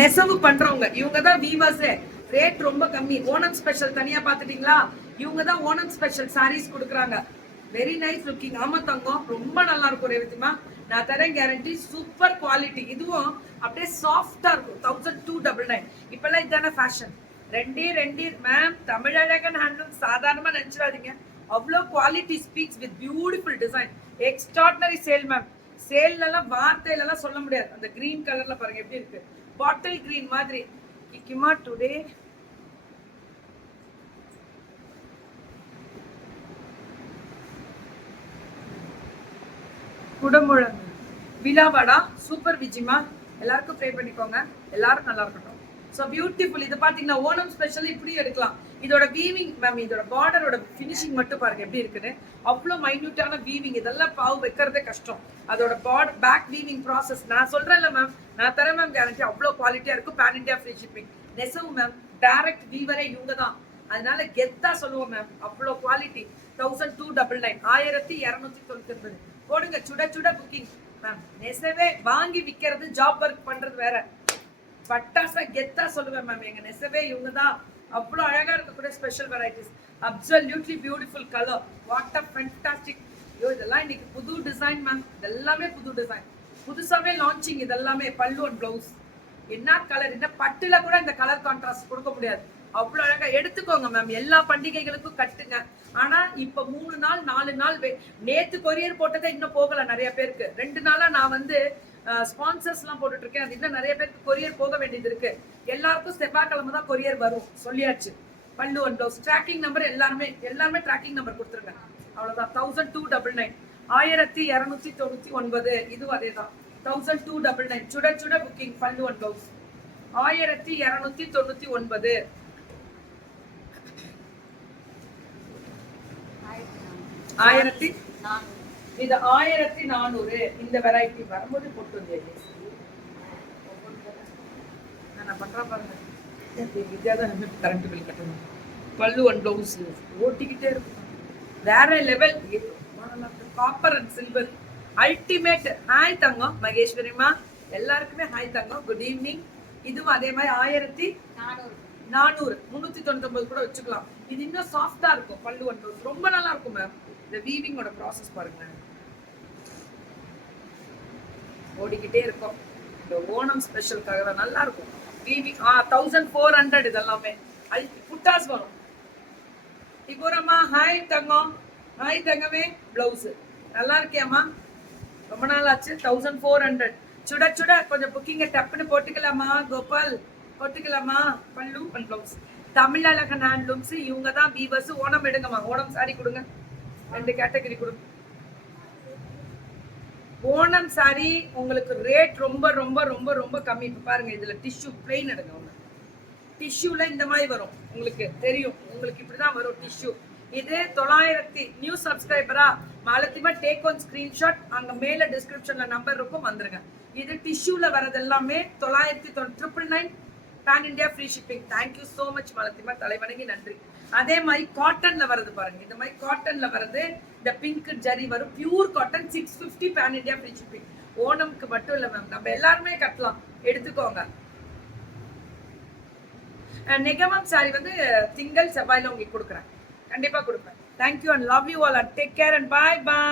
நெசவு பண்றவங்க இவங்க தான் வீவர்ஸ். ரேட் ரொம்ப கம்மி. ஓணம் ஸ்பெஷல் தனியா பாத்துட்டீங்களா? இவங்க தான் ஓணம் ஸ்பெஷல் சாரீஸ் கொடுக்குறாங்க. Very nice looking. ஆமா தங்கம், ரொம்ப நல்லா இருக்கும் ரேவதிமா. நான் தரேன் கேரண்டி. Super quality. இதுவும் அப்படியே சாஃப்டா இருக்கும். 1299. இப்பெல்லாம் இதான ஃபேஷன். ரெண்டே ரெண்டு மேம். தமிழழகன் ஹேண்ட்லூம் சாதாரணமா நினைச்சிடாதீங்க. அவ்வளோ quality speaks with beautiful design. Extraordinary sale ma'am. சேல்லாம் வார்த்தையிலலாம் சொல்ல முடியாது. அந்த கிரீன் கலர்ல பாருங்க எப்படி இருக்கு. பாட்டில் கிரீன் மாதிரி. கிக்கிமா டுடே குடமுழங்கு விழாவாடா. சூப்பர் விஜிமா. எல்லாருக்கும் ப்ரே பண்ணிக்கோங்க. எல்லாரும் நல்லா இருக்கட்டும். So beautiful. இது பாத்தீங்கன்னா ஓணம் ஸ்பெஷல் இப்படி எடுக்கலாம். இதோட வீவிங் மேம், இதோட பார்டரோட ஃபினிஷிங் மட்டும் பாருங்க எப்படி இருக்குன்னு. அவ்வளோ மைன்யூட்டான வீவிங். இதெல்லாம் பாவு வைக்கிறதே கஷ்டம். அதோட பேக் வீவிங் ப்ராசஸ் நான் சொல்றேன்ல மேம். நான் தரேன் மேம் கேரண்டி. அவ்வளோ குவாலிட்டியா இருக்கும். Pan India free shipping. நெசவு மேம். டைரக்ட் வீவரே இவங்க தான். அதனால கெத்தா சொல்லுவோம் மேம். அவ்வளோ குவாலிட்டி. 1299. 1299 போடுங்க. சுட சுட புக்கிங் மேம். நெசவே வாங்கி விற்கிறது, ஜாப் ஒர்க் பண்றது வேற. பட்டாசா கெத்தா சொல்லுவேன் மேம். எங்க நெசவே இவங்க தான். அவ்வளோ அழகா இருக்கக்கூடிய special varieties. Absolutely beautiful colour. What a fantastic. ஐயோ இதெல்லாம் இன்னைக்கு புது டிசைன் மேம். இதெல்லாமே புது டிசைன். புதுசாவே லான்ச்சிங். இதெல்லாமே பல்லு அண்ட் பிளவுஸ். என்ன கலர். இந்த பட்டுல கூட இந்த கலர் கான்ட்ராஸ்ட் கொடுக்க முடியாது. அவ்வளவு அழகா எடுத்துக்கோங்க மேம். எல்லா பண்டிகைகளுக்கும் கட்டுங்க. ஆனா இப்ப 3 நாள் 4 நாள் நேத்து கொரியர் போட்டதே இன்னும் போகல நிறைய பேருக்கு. 2 நாளா நான் வந்து ஸ்பான்சர்ஸ் எல்லாம் போட்டுட்டு இருக்கேன். அது இன்னும் நிறைய பேருக்கு கொரியர் போக வேண்டியது இருக்கு. எல்லாருக்கும் செவ்வாய்க்கிழமை தான் கொரியர் வரும் சொல்லியாச்சு. பல்லு அண்ட் பிளவுஸ் ட்ராக்கிங் நம்பர் எல்லாருமே ட்ராக்கிங் நம்பர் கொடுத்துருங்க. அவ்வளவுதான். 1299. 1299. இதுவும் அதேதான். 1299. சுட சுட புக்கிங். பல்லு அண்ட் பிளவுஸ் 1299. இது 1400. இந்த வெரைட்டி வரும்போது போட்டு வந்து நான் பண்றேன் பாருங்க. கரண்ட் பில் கட்டணும். பல்லு அண்ட் பிளவுஸ் ஓட்டிக்கிட்டே இருக்கும். வேற level. Copper and silver ultimate. Hi தங்கம். மகேஸ்வரிமா எல்லாருக்குமே ஹாய் தங்கம். Good evening. இதுவும் அதே மாதிரி 1400. 399 கூட வச்சுக்கலாம். இது இன்னும் சாஃப்டா இருக்கும். பல்லு அண்ட் பிளவுஸ் ரொம்ப நல்லா இருக்கும் மேம். இந்த வீவிங்கோட ப்ராசஸ் பாருங்க. ஓடிக்கிட்டே இருக்கும். இந்த ஓணம் ஸ்பெஷலுக்காக தான் நல்லா இருக்கும். வீவிங் 1400. இதெல்லாமே புட்டாஸ் வரும். டிபோரம்மா ஹாய் தங்கம். ஹாய் தங்கமே. பிளவுஸ் நல்லா இருக்கியாம்மா? ரொம்ப நாள் ஆச்சு. 1400. சுட சுட கொஞ்சம் புக்கிங்க டப்புன்னு போட்டுக்கலாமா கோபால்? போட்டுக்கலாமா? பல்லு அண்ட் பிளவுஸ். தமிழழகன் ஹேண்ட்லூம்ஸ் இவங்க தான் வீவர்ஸ். ஓணம் எடுங்கம்மா. ஓணம் சாரி கொடுங்க. 2 கேட்டகரி கொடுங்க. ஓணம் சாரி உங்களுக்கு ரேட் ரொம்ப ரொம்ப ரொம்ப ரொம்ப கம்மி. இப்போ பாருங்க இதுல டிஷ்யூ பிளெயின் எடுங்க. டிஷ்யூல இந்த மாதிரி வரும். உங்களுக்கு தெரியும். உங்களுக்கு இப்படிதான் வரும் டிஷ்யூ. இது 900. நியூ சப்ஸ்கிரைபரா மாலத்திமா டேக் ஒன் ஸ்கிரீன்ஷாட். அங்க மேல டிஸ்கிரிப்ஷன்ல நம்பர் இருக்கும், வந்துருங்க. இது டிஷ்யூல வரது எல்லாமே 999. Pan India free shipping. Thank you so much மாலத்திமா. தலைவணங்கி நன்றி. அதே மாதிரி காட்டன்ல வரது பாருங்க. இந்த மாதிரி காட்டன்ல வரது இந்த பிங்க் ஜரி வரும். Pure cotton 650. Pan India free shipping. ஓணம்க்கு மட்டும் இல்ல மேம், நம்ம எல்லாருமே கட்டலாம். எடுத்துக்கோங்க. நெகமம் சாரி வந்து திங்கள் செவ்வாயில உங்களுக்கு கொடுக்குறேன். கண்டிப்பா கொடுப்பேன். Thank you and love you all and take care and bye bye.